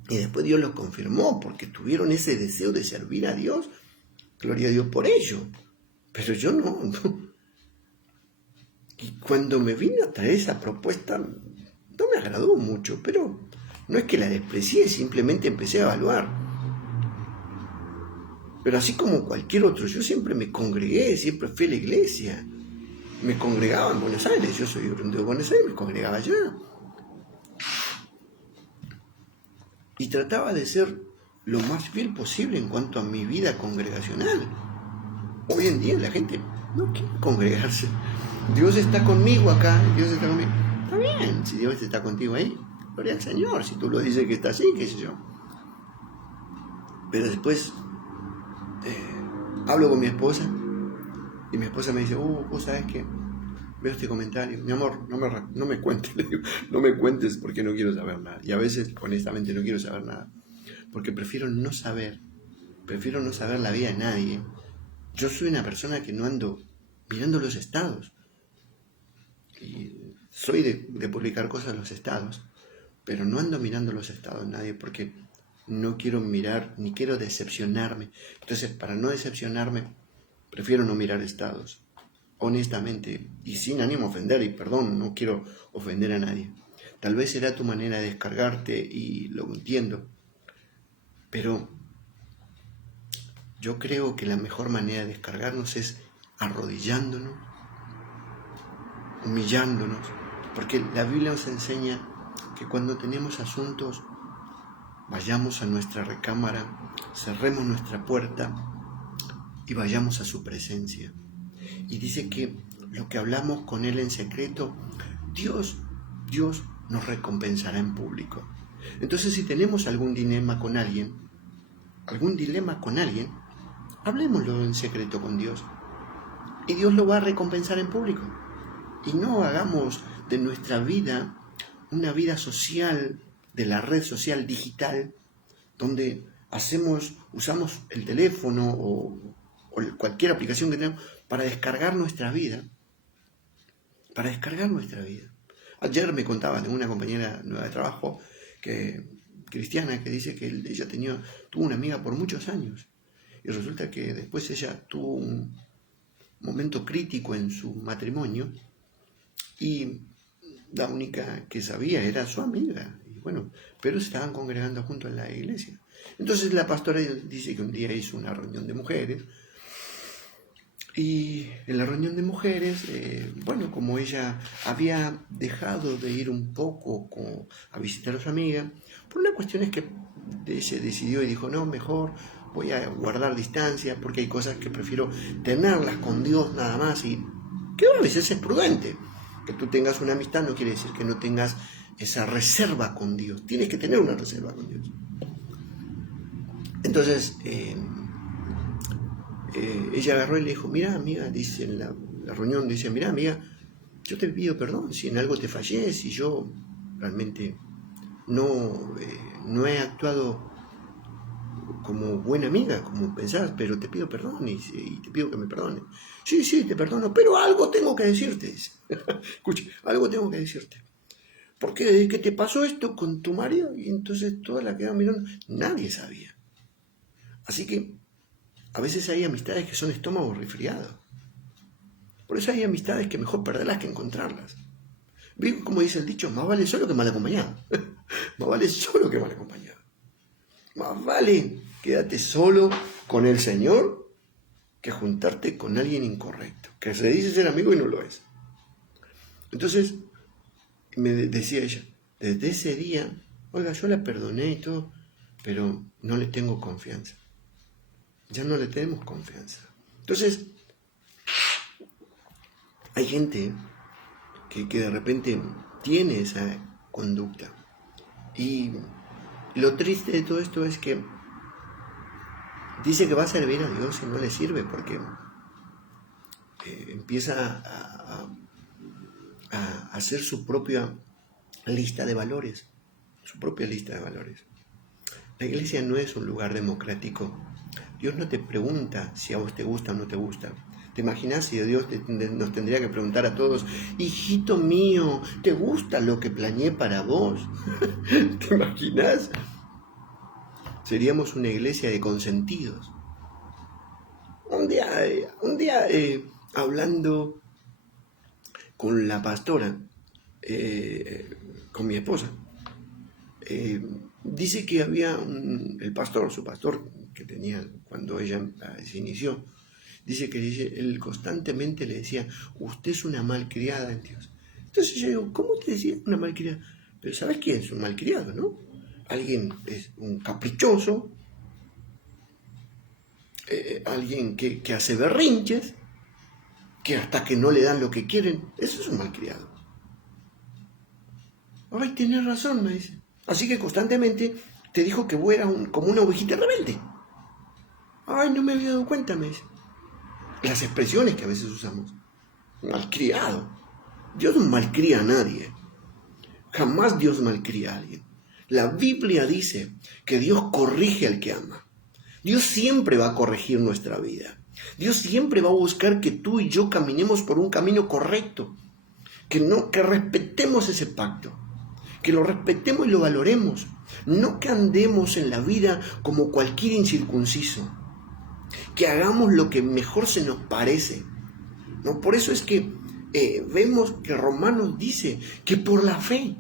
Y después Dios los confirmó porque tuvieron ese deseo de servir a Dios. Gloria a Dios por ello. Pero yo no. Y cuando me vino a traer esa propuesta, no me agradó mucho, pero no es que la desprecié, simplemente empecé a evaluar. Pero así como cualquier otro, yo siempre me congregué, siempre fui a la iglesia. Me congregaba en Buenos Aires, yo soy oriundo de Buenos Aires, me congregaba allá. Y trataba de ser lo más fiel posible en cuanto a mi vida congregacional. Hoy en día la gente no quiere congregarse. Dios está conmigo acá, Dios está conmigo. Está bien, si Dios está contigo ahí, gloria al Señor. Si tú lo dices que está así, qué sé yo. Pero después hablo con mi esposa y mi esposa me dice, vos sabés que veo este comentario, mi amor, no me cuentes, le digo, no me cuentes porque no quiero saber nada. Y a veces, honestamente, no quiero saber nada, porque prefiero no saber la vida de nadie. Yo soy una persona que no ando mirando los estados. Y soy de publicar cosas en los estados, pero no ando mirando los estados de nadie porque no quiero mirar, ni quiero decepcionarme. Entonces, para no decepcionarme, prefiero no mirar estados, honestamente, y sin ánimo a ofender, y perdón, no quiero ofender a nadie. Tal vez será tu manera de descargarte y lo entiendo, pero yo creo que la mejor manera de descargarnos es arrodillándonos, humillándonos, porque la Biblia nos enseña que cuando tenemos asuntos, vayamos a nuestra recámara, cerremos nuestra puerta y vayamos a su presencia. Y dice que lo que hablamos con Él en secreto, Dios nos recompensará en público. Entonces, si tenemos algún dilema con alguien, hablémoslo en secreto con Dios. Y Dios lo va a recompensar en público. Y no hagamos de nuestra vida una vida social, de la red social digital, donde usamos el teléfono o cualquier aplicación que tengamos para descargar nuestra vida. Ayer me contaba de una compañera nueva de trabajo, cristiana, que dice que ella tuvo una amiga por muchos años. Y resulta que después ella tuvo un momento crítico en su matrimonio y la única que sabía era su amiga. Y bueno, pero se estaban congregando juntos en la iglesia. Entonces la pastora dice que un día hizo una reunión de mujeres. Y en la reunión de mujeres, como ella había dejado de ir un poco a visitar a su amiga, por una cuestión es que ella decidió y dijo, no, mejor voy a guardar distancia porque hay cosas que prefiero tenerlas con Dios nada más, y que a veces es prudente. Que tú tengas una amistad no quiere decir que no tengas esa reserva con Dios. Tienes que tener una reserva con Dios. Entonces, ella agarró y le dijo, mira amiga, dice en la reunión, dice, mira amiga, yo te pido perdón si en algo te fallé, si yo realmente no he actuado como buena amiga, como pensás, pero te pido perdón y te pido que me perdones. Sí, te perdono, pero algo tengo que decirte. Escucha, algo tengo que decirte. Porque desde que te pasó esto con tu marido, y entonces todas la quedaron mirando, nadie sabía. Así que a veces hay amistades que son estómagos resfriados. Por eso hay amistades que mejor perderlas que encontrarlas. Vive, como dice el dicho, más vale solo que mal acompañado. Más vale solo que mal acompañado. Más vale quédate solo con el Señor que juntarte con alguien incorrecto, que se dice ser amigo y no lo es. Entonces, me decía ella, desde ese día, oiga, yo la perdoné y todo, pero no le tengo confianza. Ya no le tenemos confianza. Entonces, hay gente que de repente tiene esa conducta. Y lo triste de todo esto es que dice que va a servir a Dios y no le sirve porque empieza a hacer su propia lista de valores. Su propia lista de valores. La iglesia no es un lugar democrático. Dios no te pregunta si a vos te gusta o no te gusta. ¿Te imaginas si Dios nos tendría que preguntar a todos, hijito mío, ¿te gusta lo que planeé para vos? ¿Te imaginas? Seríamos una iglesia de consentidos. Un día hablando con la pastora, con mi esposa, dice que había su pastor que tenía cuando ella se inició, dice que él constantemente le decía, usted es una malcriada en Dios. Entonces yo digo, ¿cómo te decía una malcriada? Pero ¿sabes quién es un malcriado, no? Alguien es un caprichoso, alguien que hace berrinches, que hasta que no le dan lo que quieren, eso es un malcriado. Ay, tienes razón, me dice. Así que constantemente te dijo que vos eras como una ovejita rebelde. Ay, no me había dado cuenta, me dice. Las expresiones que a veces usamos. Malcriado. Dios no malcría a nadie. Jamás Dios malcría a alguien. La Biblia dice que Dios corrige al que ama. Dios siempre va a corregir nuestra vida. Dios siempre va a buscar que tú y yo caminemos por un camino correcto. Que respetemos ese pacto. Que lo respetemos y lo valoremos. No que andemos en la vida como cualquier incircunciso. Que hagamos lo que mejor se nos parece. ¿No? Por eso es que vemos que Romanos dice que por la fe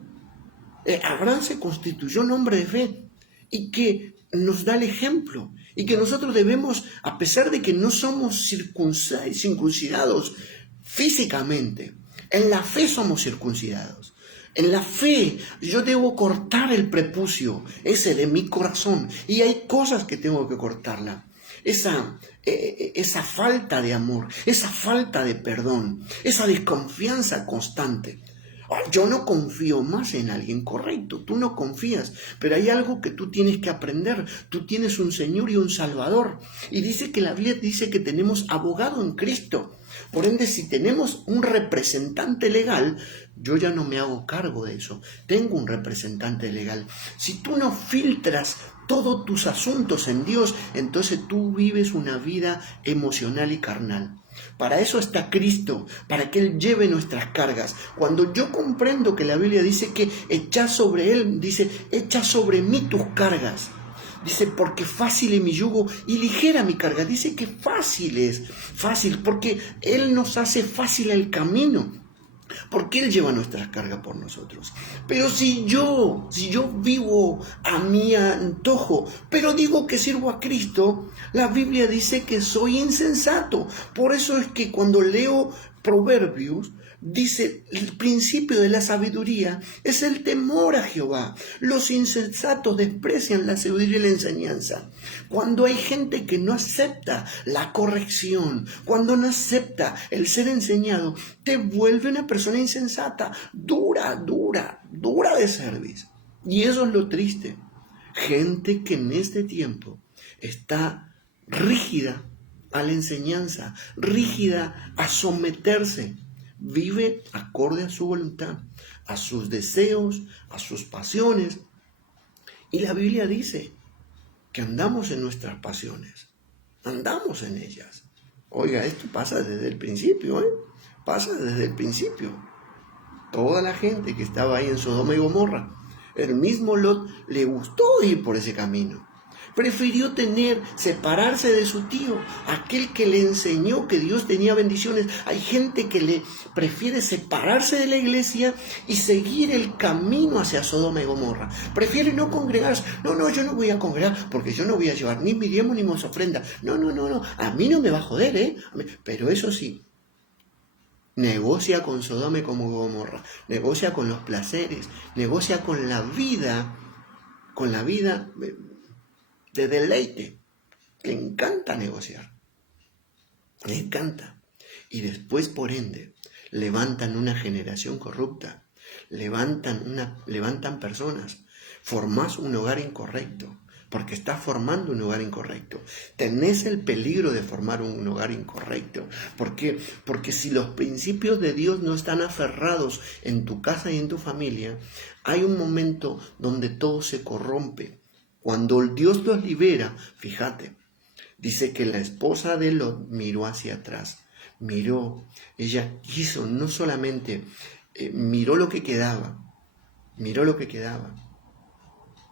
Abraham se constituyó un hombre de fe y que nos da el ejemplo y que nosotros debemos, a pesar de que no somos circuncidados físicamente, en la fe somos circuncidados. En la fe yo debo cortar el prepucio ese de mi corazón y hay cosas que tengo que cortarla. Esa falta de amor, esa falta de perdón, esa desconfianza constante. Yo no confío más en alguien, correcto, tú no confías, pero hay algo que tú tienes que aprender. Tú tienes un Señor y un Salvador. Y dice que la Biblia dice que tenemos abogado en Cristo. Por ende, si tenemos un representante legal, yo ya no me hago cargo de eso. Tengo un representante legal. Si tú no filtras todos tus asuntos en Dios, entonces tú vives una vida emocional y carnal. Para eso está Cristo, para que Él lleve nuestras cargas. Cuando yo comprendo que la Biblia dice que echa sobre Él, dice, echa sobre mí tus cargas. Dice, porque fácil es mi yugo y ligera mi carga. Dice que fácil es, fácil, porque Él nos hace fácil el camino. Porque Él lleva nuestras cargas por nosotros. Pero si yo vivo a mi antojo, pero digo que sirvo a Cristo, la Biblia dice que soy insensato. Por eso es que cuando leo Proverbios, dice, el principio de la sabiduría es el temor a Jehová. Los insensatos desprecian la sabiduría y la enseñanza. Cuando hay gente que no acepta la corrección, cuando no acepta el ser enseñado, te vuelve una persona insensata, dura de servicio. Y eso es lo triste. Gente que en este tiempo está rígida a la enseñanza, rígida a someterse. Vive acorde a su voluntad, a sus deseos, a sus pasiones. Y la Biblia dice que andamos en nuestras pasiones, andamos en ellas. Oiga, esto pasa desde el principio, pasa desde el principio. Toda la gente que estaba ahí en Sodoma y Gomorra, el mismo Lot le gustó ir por ese camino. Prefirió separarse de su tío, aquel que le enseñó que Dios tenía bendiciones. Hay gente que le prefiere separarse de la iglesia y seguir el camino hacia Sodoma y Gomorra. Prefiere no congregarse. No, yo no voy a congregar porque yo no voy a llevar ni mi diezmo ni mis ofrendas. No. A mí no me va a joder, ¿eh? Pero eso sí, negocia con Sodoma y con Gomorra. Negocia con los placeres. Negocia con la vida de deleite. Le encanta negociar. Le encanta. Y después, por ende, levantan una generación corrupta. Levantan personas. Formás un hogar incorrecto. Porque estás formando un hogar incorrecto. Tenés el peligro de formar un hogar incorrecto. ¿Por qué? Porque si los principios de Dios no están aferrados en tu casa y en tu familia, hay un momento donde todo se corrompe. Cuando Dios los libera, fíjate, dice que la esposa de Lot miró hacia atrás. Ella quiso, no solamente miró lo que quedaba,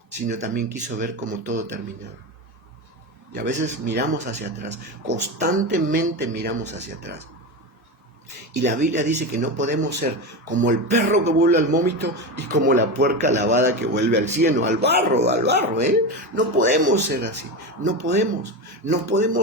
sino también quiso ver cómo todo terminaba. Y a veces miramos hacia atrás, constantemente miramos hacia atrás. Y la Biblia dice que no podemos ser como el perro que vuelve al vómito y como la puerca lavada que vuelve al cieno, al barro, ¿eh? No podemos ser así, no podemos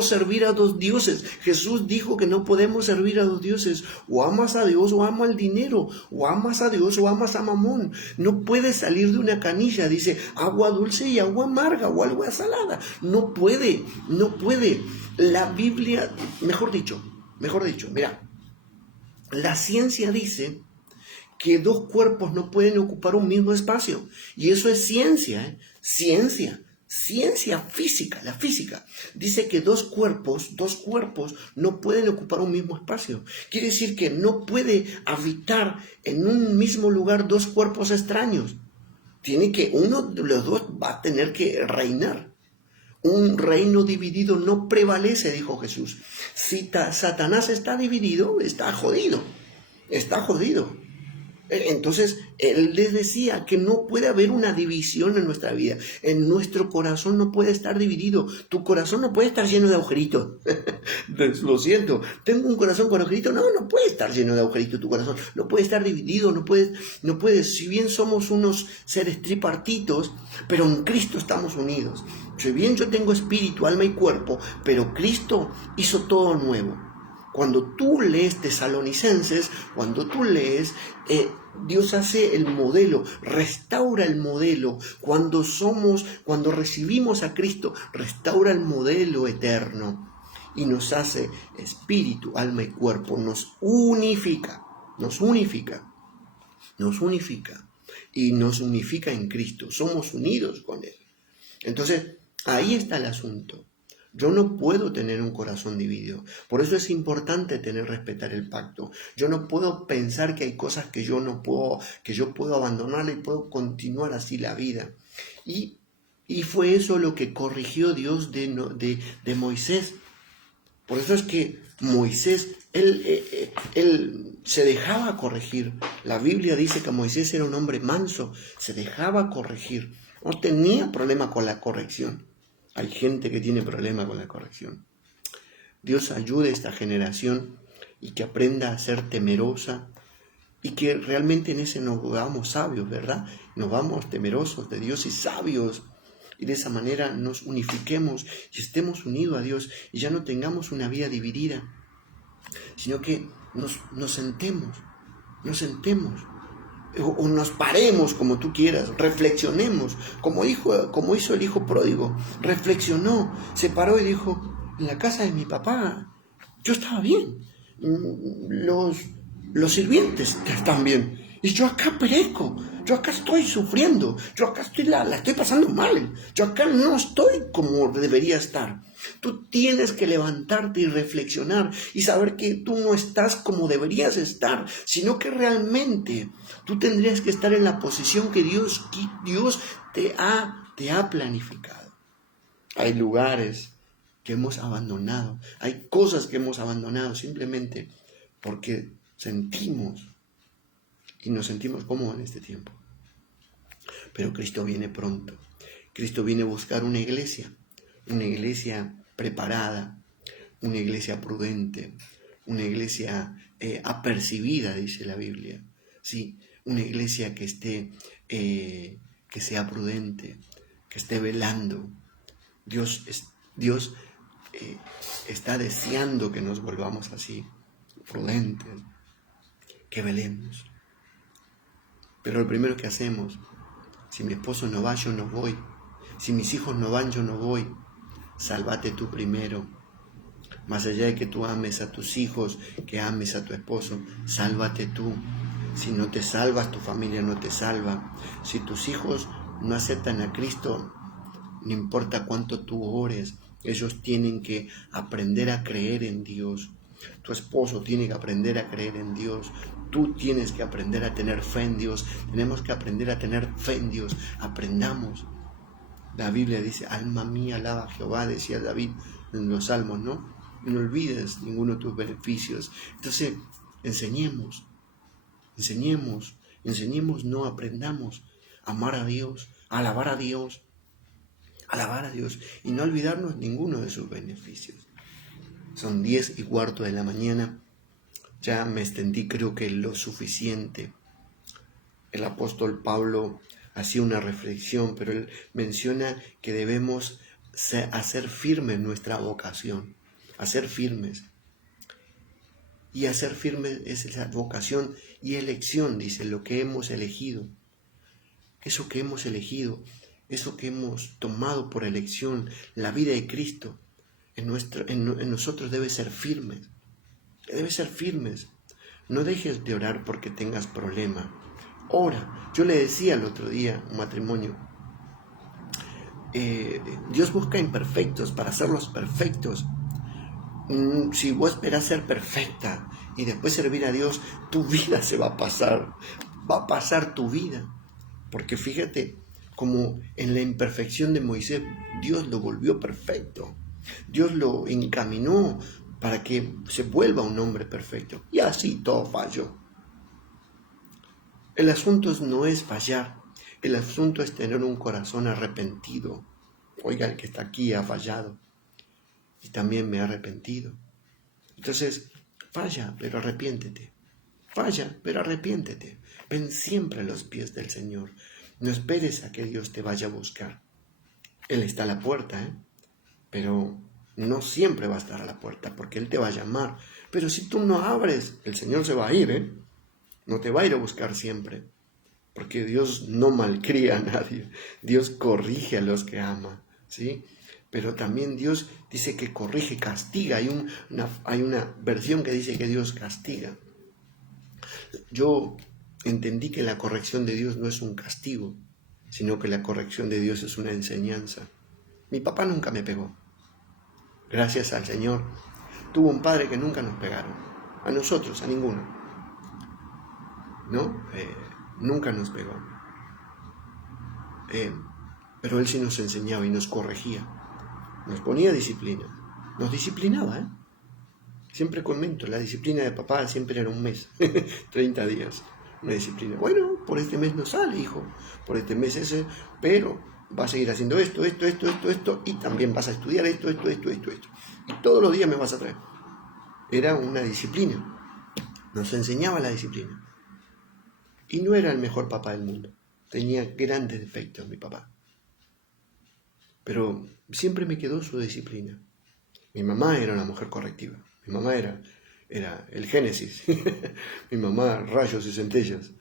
servir a dos dioses. Jesús dijo que no podemos servir a dos dioses, o amas a Dios o amas al dinero, o amas a Dios o amas a Mamón. No puedes salir de una canilla, dice, agua dulce y agua amarga, o agua salada. No puede. La Biblia, mejor dicho, mira, la ciencia dice que dos cuerpos no pueden ocupar un mismo espacio. Y eso es ciencia, ¿eh? Ciencia física. La física dice que dos cuerpos no pueden ocupar un mismo espacio. Quiere decir que no puede habitar en un mismo lugar dos cuerpos extraños. Uno de los dos va a tener que reinar. Un reino dividido no prevalece, dijo Jesús. Si Satanás está dividido, está jodido. Entonces, él les decía que no puede haber una división en nuestra vida. En nuestro corazón no puede estar dividido. Tu corazón no puede estar lleno de agujeritos. Lo siento, tengo un corazón con agujeritos. No puede estar lleno de agujeritos tu corazón. No puede estar dividido, no puede. Si bien somos unos seres tripartitos, pero en Cristo estamos unidos. Si bien yo tengo espíritu, alma y cuerpo, pero Cristo hizo todo nuevo. Cuando tú lees Tesalonicenses, Dios hace el modelo, restaura el modelo. Cuando recibimos a Cristo, restaura el modelo eterno y nos hace espíritu, alma y cuerpo, nos unifica y nos unifica en Cristo. Somos unidos con Él. Entonces, ahí está el asunto. Yo no puedo tener un corazón dividido. Por eso es importante respetar el pacto. Yo no puedo pensar que hay cosas que yo puedo abandonar y puedo continuar así la vida. Y fue eso lo que corrigió Dios de Moisés. Por eso es que Moisés, él se dejaba corregir. La Biblia dice que Moisés era un hombre manso, se dejaba corregir. No tenía problema con la corrección. Hay gente que tiene problema con la corrección. Dios ayude a esta generación y que aprenda a ser temerosa y que realmente en ese nos vamos sabios, ¿verdad? Nos vamos temerosos de Dios y sabios. Y de esa manera nos unifiquemos y estemos unidos a Dios y ya no tengamos una vida dividida, sino que nos sentemos o nos paremos, como tú quieras, reflexionemos, como hizo el hijo pródigo. Reflexionó, se paró y dijo, en la casa de mi papá yo estaba bien, los sirvientes están bien, y yo acá perezco, yo acá estoy sufriendo, yo acá la estoy pasando mal, yo acá no estoy como debería estar. Tú tienes que levantarte y reflexionar y saber que tú no estás como deberías estar, sino que realmente tú tendrías que estar en la posición que Dios te ha planificado. Hay lugares que hemos abandonado, hay cosas que hemos abandonado simplemente porque nos sentimos cómodos en este tiempo. Pero Cristo viene pronto. Cristo viene a buscar una iglesia una iglesia preparada, una iglesia prudente, una iglesia apercibida, dice la Biblia, ¿sí? Una iglesia que que sea prudente, que esté velando. Dios está deseando que nos volvamos así, prudentes, que velemos. Pero lo primero que hacemos, si mi esposo no va, yo no voy. Si mis hijos no van, yo no voy. Sálvate tú primero. Más allá de que tú ames a tus hijos, que ames a tu esposo, sálvate tú. Si no te salvas, tu familia no te salva. Si tus hijos no aceptan a Cristo, no importa cuánto tú ores, ellos tienen que aprender a creer en Dios. Tu esposo tiene que aprender a creer en Dios. Tú tienes que aprender a tener fe en Dios. Tenemos que aprender a tener fe en Dios. Aprendamos. La Biblia dice, alma mía, alaba a Jehová, decía David en los Salmos, ¿no? No olvides ninguno de tus beneficios. Entonces, enseñemos, no aprendamos a amar a Dios, a alabar a Dios, y no olvidarnos ninguno de sus beneficios. Son 10:15 de la mañana, ya me extendí creo que lo suficiente. El apóstol Pablo hacía una reflexión, pero él menciona que debemos hacer firme nuestra vocación, hacer firmes. Y hacer firme es esa vocación y elección, dice, lo que hemos elegido. Eso que hemos elegido, eso que hemos tomado por elección, la vida de Cristo, en nosotros debe ser firmes. Debe ser firmes. No dejes de orar porque tengas problema. Ora. Yo le decía el otro día, un matrimonio, Dios busca imperfectos para hacerlos perfectos. Si vos esperás ser perfecta y después servir a Dios, tu vida se va a pasar tu vida. Porque fíjate, como en la imperfección de Moisés, Dios lo volvió perfecto. Dios lo encaminó para que se vuelva un hombre perfecto. Y así todo falló. El asunto no es fallar, el asunto es tener un corazón arrepentido. Oiga, el que está aquí ha fallado. Y también me he arrepentido. Entonces, falla, pero arrepiéntete. Falla, pero arrepiéntete. Ven siempre a los pies del Señor. No esperes a que Dios te vaya a buscar. Él está a la puerta, pero no siempre va a estar a la puerta porque Él te va a llamar. Pero si tú no abres, el Señor se va a ir, No te va a ir a buscar siempre. Porque Dios no malcría a nadie. Dios corrige a los que ama, ¿sí? Pero también Dios dice que corrige, castiga. Hay una versión que dice que Dios castiga. Yo entendí que la corrección de Dios no es un castigo, sino que la corrección de Dios es una enseñanza. Mi papá nunca me pegó. Gracias al Señor. Tuvo un padre que nunca nos pegaron. A nosotros, a ninguno. ¿No? Nunca nos pegó. Pero Él sí nos enseñaba y nos corregía. Nos ponía disciplina. Nos disciplinaba, Siempre comento, la disciplina de papá siempre era un mes, 30 días, una disciplina. Bueno, por este mes no sale, hijo, por este mes ese, pero vas a seguir haciendo esto, y también vas a estudiar esto. Y todos los días me vas a traer. Era una disciplina, nos enseñaba la disciplina. Y no era el mejor papá del mundo, tenía grandes defectos mi papá. Pero siempre me quedó su disciplina. Mi mamá era una mujer correctiva. Mi mamá era el Génesis. Mi mamá, rayos y centellas.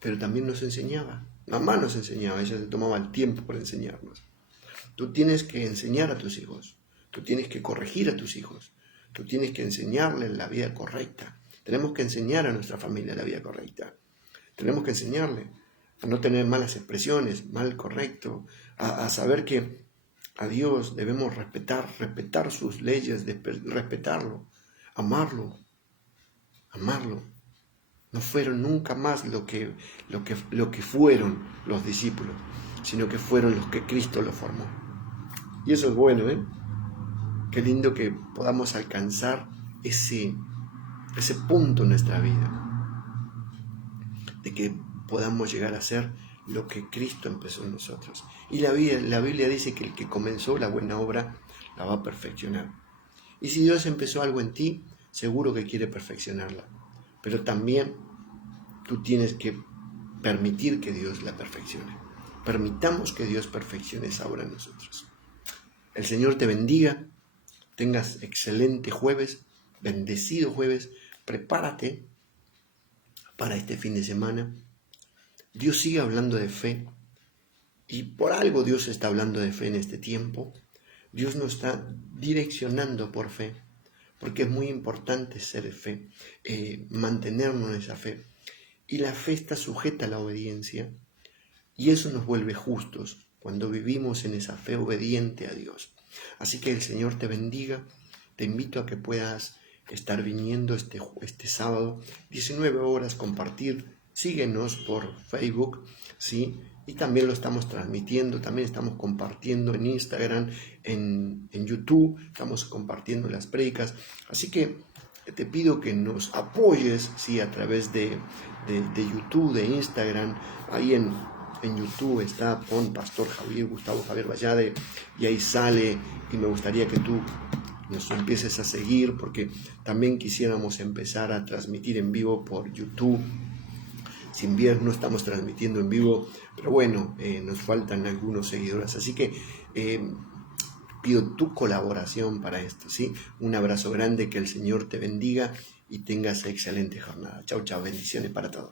Pero también nos enseñaba. Mamá nos enseñaba. Ella se tomaba el tiempo para enseñarnos. Tú tienes que enseñar a tus hijos. Tú tienes que corregir a tus hijos. Tú tienes que enseñarles la vida correcta. Tenemos que enseñar a nuestra familia la vida correcta. Tenemos que enseñarle a no tener malas expresiones, mal correcto, a saber que a Dios debemos respetar sus leyes, respetarlo, amarlo. No fueron nunca más lo que fueron los discípulos, sino que fueron los que Cristo los formó. Y eso es bueno, Qué lindo que podamos alcanzar ese punto en nuestra vida, de que podamos llegar a ser lo que Cristo empezó en nosotros. Y la Biblia dice que el que comenzó la buena obra la va a perfeccionar. Y si Dios empezó algo en ti, seguro que quiere perfeccionarla. Pero también tú tienes que permitir que Dios la perfeccione. Permitamos que Dios perfeccione esa obra en nosotros. El Señor te bendiga. Tengas excelente jueves, bendecido jueves. Prepárate para este fin de semana. Dios sigue hablando de fe. Y por algo Dios está hablando de fe en este tiempo. Dios nos está direccionando por fe, porque es muy importante ser fe, mantenernos en esa fe. Y la fe está sujeta a la obediencia, y eso nos vuelve justos cuando vivimos en esa fe obediente a Dios. Así que el Señor te bendiga. Te invito a que puedas estar viniendo este sábado, 19 horas, compartir. Síguenos por Facebook, ¿sí? Y también lo estamos transmitiendo, también estamos compartiendo en Instagram, en YouTube, estamos compartiendo las prédicas. Así que te pido que nos apoyes, ¿sí? A través de YouTube, de Instagram. Ahí en YouTube está, pon Pastor Javier, Gustavo Javier Vallade, y ahí sale, y me gustaría que tú nos empieces a seguir, porque también quisiéramos empezar a transmitir en vivo por YouTube. Sin bien no estamos transmitiendo en vivo, pero bueno, nos faltan algunos seguidores, así que pido tu colaboración para esto, ¿sí? Un abrazo grande, que el Señor te bendiga y tengas excelente jornada. Chau, chau, bendiciones para todos.